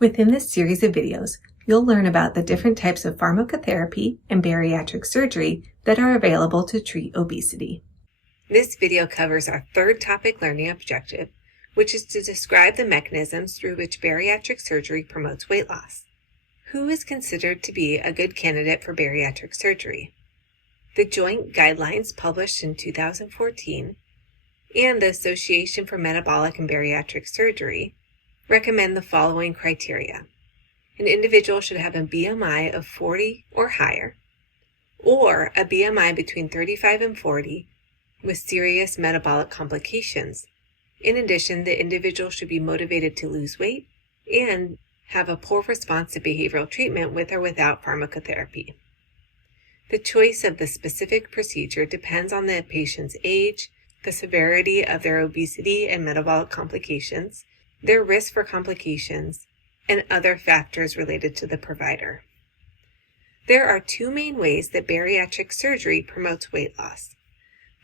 Within this series of videos, you'll learn about the different types of pharmacotherapy and bariatric surgery that are available to treat obesity. This video covers our third topic learning objective, which is to describe the mechanisms through which bariatric surgery promotes weight loss. Who is considered to be a good candidate for bariatric surgery? The Joint Guidelines published in 2014 and the Association for Metabolic and Bariatric Surgery recommend the following criteria. An individual should have a BMI of 40 or higher, or a BMI between 35 and 40 with serious metabolic complications. In addition, the individual should be motivated to lose weight and have a poor response to behavioral treatment with or without pharmacotherapy. The choice of the specific procedure depends on the patient's age, the severity of their obesity and metabolic complications, their risk for complications, and other factors related to the provider. There are two main ways that bariatric surgery promotes weight loss.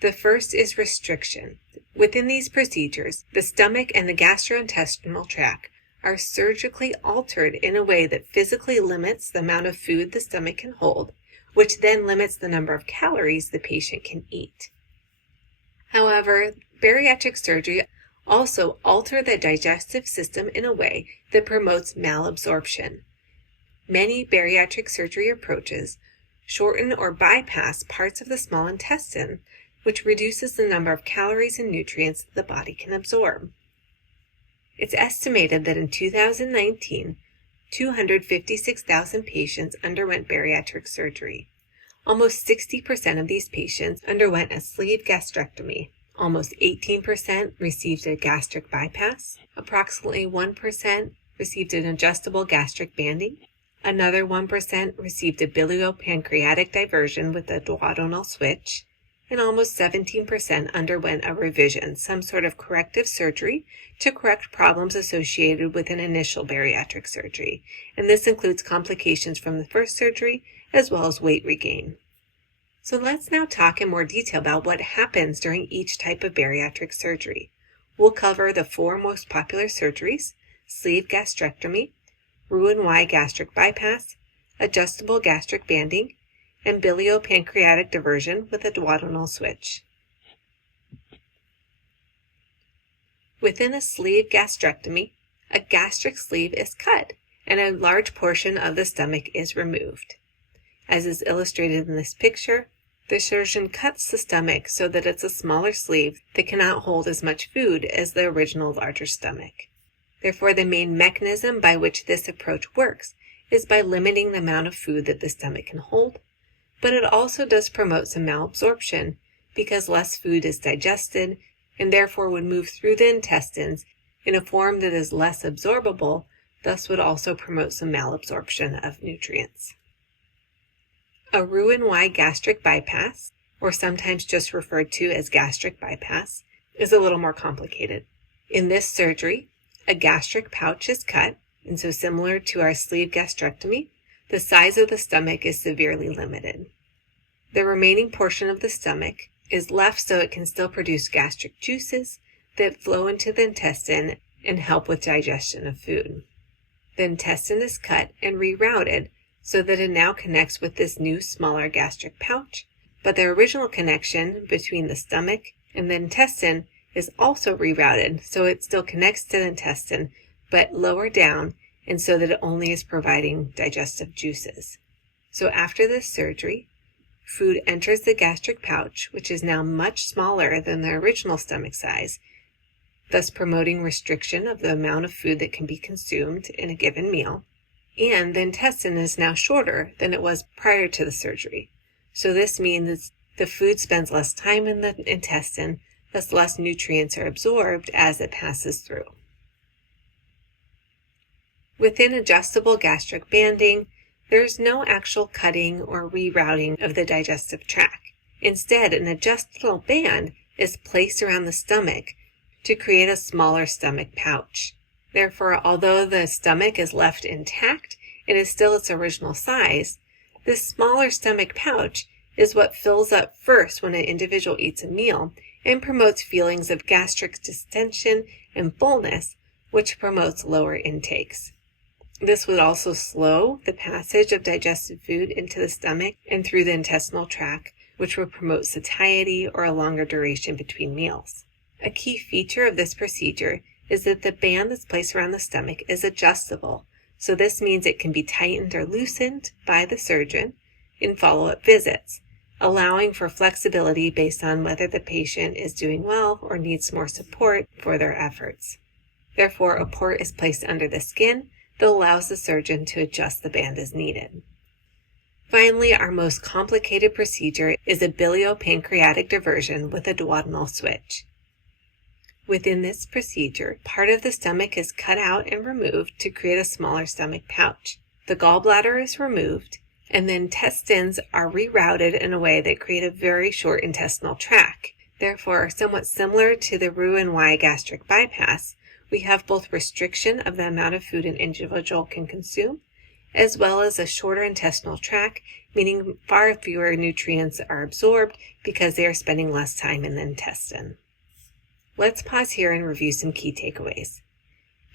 The first is restriction. Within these procedures, the stomach and the gastrointestinal tract are surgically altered in a way that physically limits the amount of food the stomach can hold, which then limits the number of calories the patient can eat. However, bariatric surgery also alters the digestive system in a way that promotes malabsorption. Many bariatric surgery approaches shorten or bypass parts of the small intestine, which reduces the number of calories and nutrients that the body can absorb. It's estimated that in 2019, 256,000 patients underwent bariatric surgery. Almost 60% of these patients underwent a sleeve gastrectomy. Almost 18% received a gastric bypass. Approximately 1% received an adjustable gastric banding. Another 1% received a biliopancreatic diversion with a duodenal switch. And almost 17% underwent a revision, some sort of corrective surgery to correct problems associated with an initial bariatric surgery. And this includes complications from the first surgery as well as weight regain. So let's now talk in more detail about what happens during each type of bariatric surgery. We'll cover the four most popular surgeries: sleeve gastrectomy, Roux-en-Y gastric bypass, adjustable gastric banding, and biliopancreatic diversion with a duodenal switch. Within a sleeve gastrectomy, a gastric sleeve is cut and a large portion of the stomach is removed. As is illustrated in this picture, the surgeon cuts the stomach so that it's a smaller sleeve that cannot hold as much food as the original larger stomach. Therefore, the main mechanism by which this approach works is by limiting the amount of food that the stomach can hold, but it also does promote some malabsorption because less food is digested and therefore would move through the intestines in a form that is less absorbable, thus would also promote some malabsorption of nutrients. A Roux-en-Y gastric bypass, or sometimes just referred to as gastric bypass, is a little more complicated. In this surgery, a gastric pouch is cut, and so similar to our sleeve gastrectomy, the size of the stomach is severely limited. The remaining portion of the stomach is left so it can still produce gastric juices that flow into the intestine and help with digestion of food. The intestine is cut and rerouted so that it now connects with this new smaller gastric pouch, but the original connection between the stomach and the intestine is also rerouted so it still connects to the intestine but lower down, and so that it only is providing digestive juices. So after this surgery, food enters the gastric pouch, which is now much smaller than the original stomach size, thus promoting restriction of the amount of food that can be consumed in a given meal. And the intestine is now shorter than it was prior to the surgery. So this means the food spends less time in the intestine, thus less nutrients are absorbed as it passes through. Within adjustable gastric banding, there is no actual cutting or rerouting of the digestive tract. Instead, an adjustable band is placed around the stomach to create a smaller stomach pouch. Therefore, although the stomach is left intact, it is still its original size. This smaller stomach pouch is what fills up first when an individual eats a meal and promotes feelings of gastric distension and fullness, which promotes lower intakes. This would also slow the passage of digested food into the stomach and through the intestinal tract, which will promote satiety or a longer duration between meals. A key feature of this procedure is that the band that's placed around the stomach is adjustable, so this means it can be tightened or loosened by the surgeon in follow-up visits, allowing for flexibility based on whether the patient is doing well or needs more support for their efforts. Therefore, a port is placed under the skin that allows the surgeon to adjust the band as needed. Finally, our most complicated procedure is a biliopancreatic diversion with a duodenal switch. Within this procedure, part of the stomach is cut out and removed to create a smaller stomach pouch. The gallbladder is removed, and the intestines are rerouted in a way that create a very short intestinal tract. Therefore, somewhat similar to the Roux-en-Y gastric bypass, we have both restriction of the amount of food an individual can consume, as well as a shorter intestinal tract, meaning far fewer nutrients are absorbed because they are spending less time in the intestine. Let's pause here and review some key takeaways.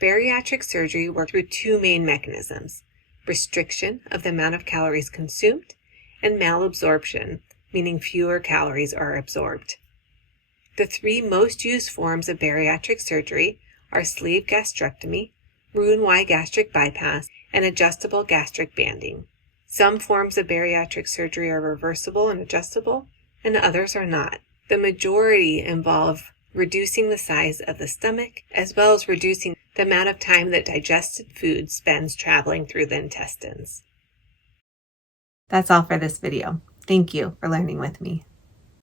Bariatric surgery works through two main mechanisms: restriction of the amount of calories consumed, and malabsorption, meaning fewer calories are absorbed. The three most used forms of bariatric surgery are sleeve gastrectomy, Roux-en-Y gastric bypass, and adjustable gastric banding. Some forms of bariatric surgery are reversible and adjustable, and others are not. The majority involve reducing the size of the stomach, as well as reducing the amount of time that digested food spends traveling through the intestines. That's all for this video. Thank you for learning with me.